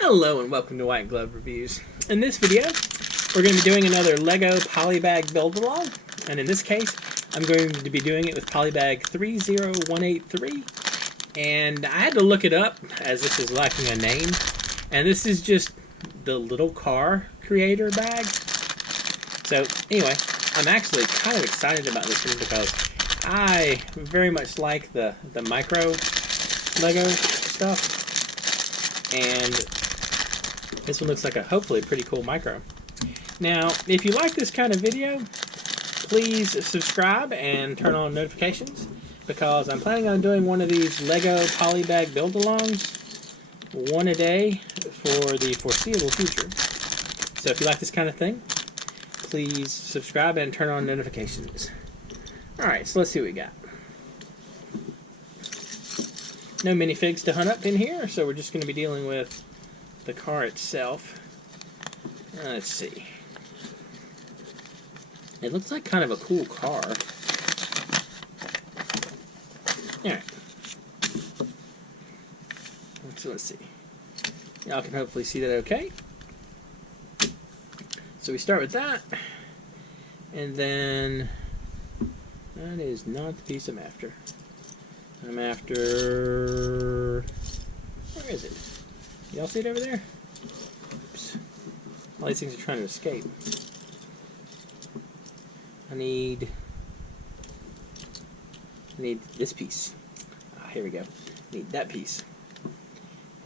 Hello and welcome to White Glove Reviews. In this video, we're going to be doing another Lego Polybag build-along, and in this case, I'm going to be doing it with Polybag 30183, and I had to look it up as this is lacking a name, and this is just the little car creator bag. So anyway, I'm actually kind of excited about this one because I very much like the micro Lego stuff, and this one looks like a hopefully pretty cool micro. Now, if you like this kind of video, please subscribe and turn on notifications because I'm planning on doing one of these Lego Polybag build-alongs, one a day for the foreseeable future. So if you like this kind of thing, please subscribe and turn on notifications. Alright, so let's see what we got. No minifigs to hunt up in here, so we're just going to be dealing with the car itself. Let's see. It looks like kind of a cool car. Alright. So let's see. Y'all can hopefully see that okay. So we start with that. And then that is not the piece I'm after. I'm after... where is it? Y'all see it over there? Oops. All these things are trying to escape. I need this piece. Ah, here we go. I need that piece.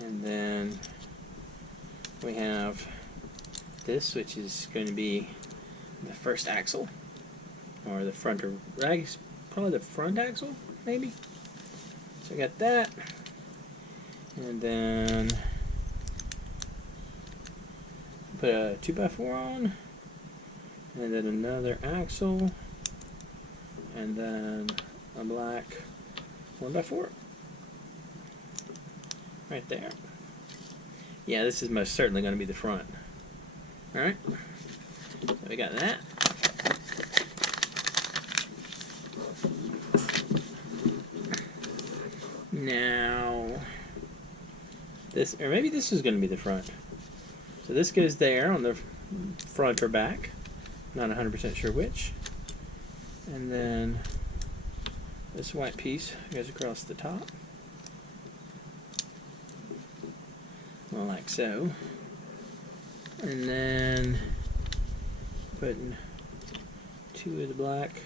And then we have this, which is going to be the first axle. Or the front, or probably the front axle, maybe? So I got that. And then put a 2x4 on, and then another axle, and then a black 1x4 right there. Yeah, this is most certainly going to be the front. Alright, so we got that. Now, this, or maybe this is going to be the front. So this goes there on the front or back. Not 100% sure which. And then this white piece goes across the top. Well, like so. And then putting two of the black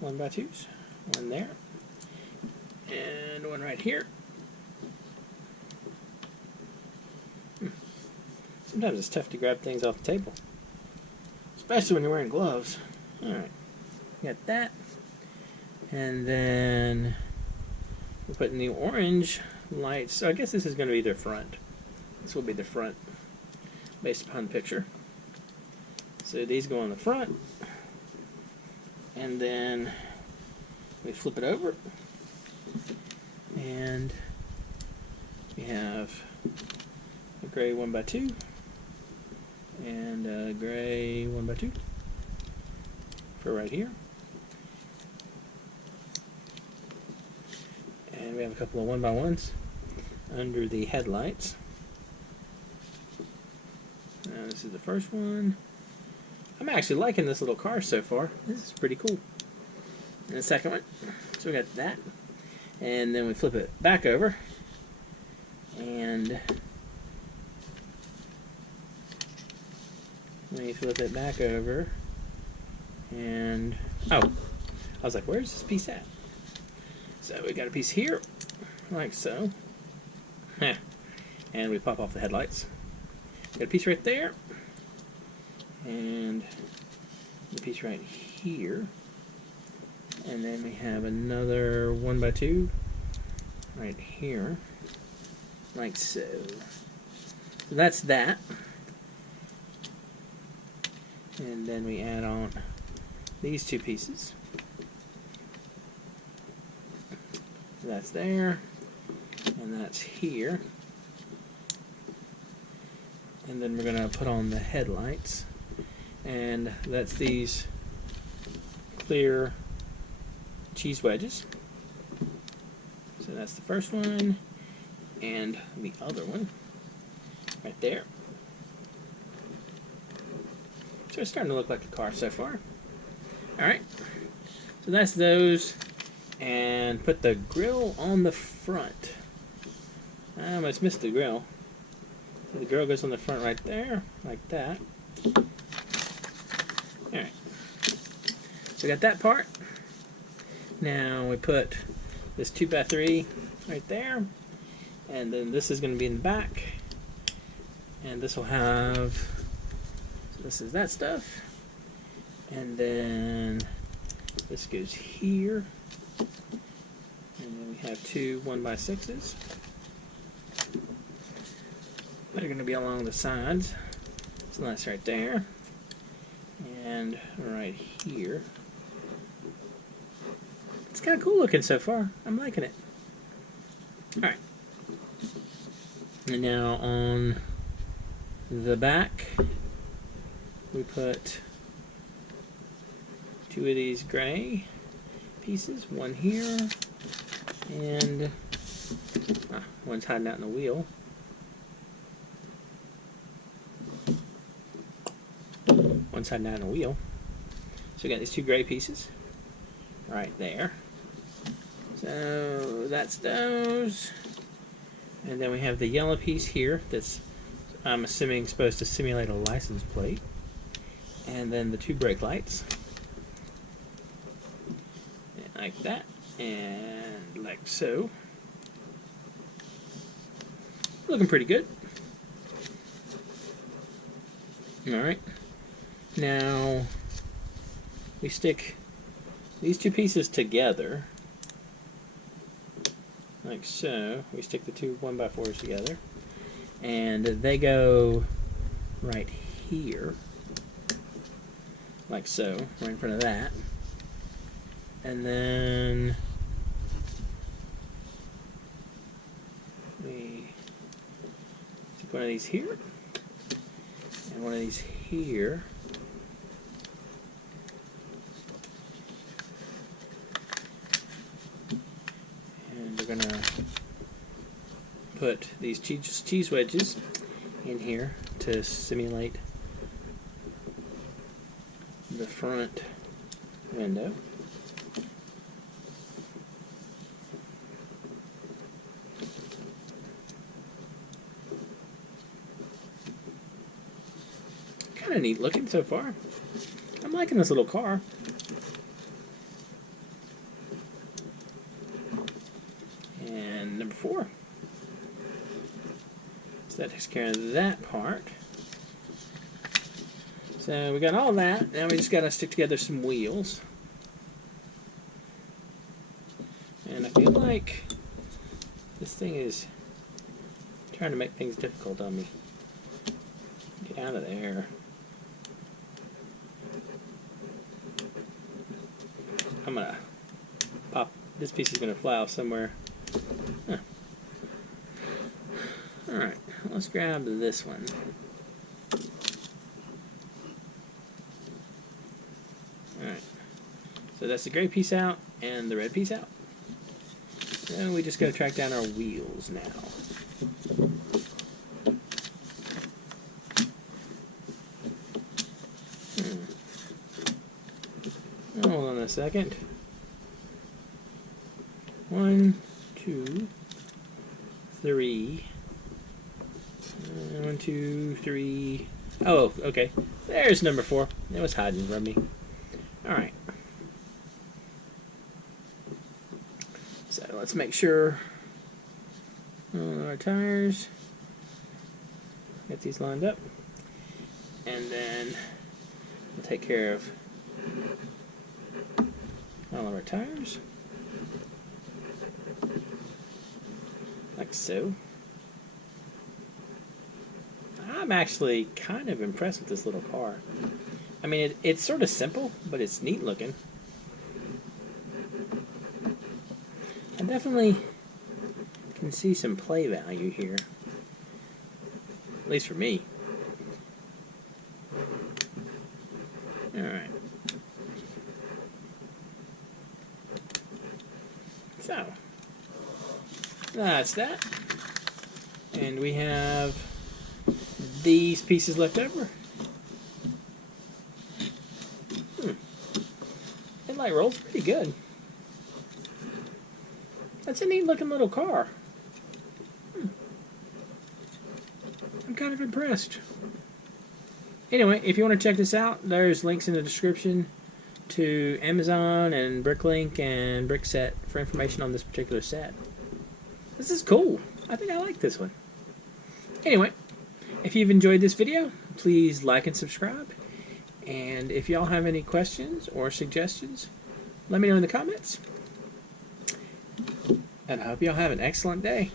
1x2s. One there. And one right here. Sometimes it's tough to grab things off the table, especially when you're wearing gloves. Alright, got that. And then we're putting the orange lights. So I guess this is going to be their front. This will be the front based upon the picture. So these go on the front. And then we flip it over. And we have a gray 1x2. And a gray 1x2 for right here. And we have a couple of 1x1s under the headlights. Now this is the first one. I'm actually liking this little car so far. This is pretty cool. And the second one. So we got that. And then we flip it back over. And we flip it back over, and oh, I was like, where's this piece at? So we got a piece here, like so, and we pop off the headlights. Got a piece right there, and the piece right here, and then we have another 1x2 right here, like so. So that's that. And then we add on these two pieces. That's there, and that's here. And then we're going to put on the headlights, and that's these clear cheese wedges. So that's the first one, and the other one. right there. So it's starting to look like a car so far. Alright, so that's those. And put the grill on the front. I almost missed the grill. So the grill goes on the front right there, like that. Alright, so we got that part. Now we put this 2x3 right there. And then this is going to be in the back. And this will have, so this is that stuff. And then this goes here. And then we have two 1x6s. They're going to be along the sides. So that's right there. And right here. It's kind of cool looking so far. I'm liking it. Alright. And now on the back, we put two of these gray pieces, one here, and one's hiding out in the wheel. One's hiding out in the wheel. So we got these two gray pieces right there. So that's those. And then we have the yellow piece here that's, I'm assuming, supposed to simulate a license plate. And then the two brake lights. Like that. And like so. Looking pretty good. Alright. Now, we stick these two pieces together. Like so. We stick the two 1x4s together. And they go right here. Like so. Right in front of that. And then we stick one of these here. And one of these here. And we're gonna put these cheese wedges in here to simulate the front window. Kind of neat looking so far. I'm liking this little car. And number 4. So that takes care of that part. So we got all that. Now we just got to stick together some wheels. And I feel like this thing is trying to make things difficult on me. Get out of there. I'm gonna pop, this piece is gonna fly off somewhere. Huh. Alright, let's grab this one. Alright, so that's the gray piece out and the red piece out. And we just gotta track down our wheels now. Hold on a second. 1, 2, 3. 1, 2, 3. Oh, okay. There's number 4. It was hiding from me. Alright. So let's make sure all our tires. Get these lined up. And then we'll take care of all of our tires. Like so. I'm actually kind of impressed with this little car. I mean, it's sort of simple, but it's neat looking. I definitely can see some play value here. At least for me. Alright. So, that's that. And we have these pieces left over. Headlight rolls pretty good. That's a neat looking little car. I'm kind of impressed. Anyway, if you want to check this out, there's links in the description to Amazon and Bricklink and Brickset for information on this particular set. This is cool. I think I like this one. Anyway, if you've enjoyed this video, please like and subscribe. And if y'all have any questions or suggestions, let me know in the comments. And I hope y'all have an excellent day.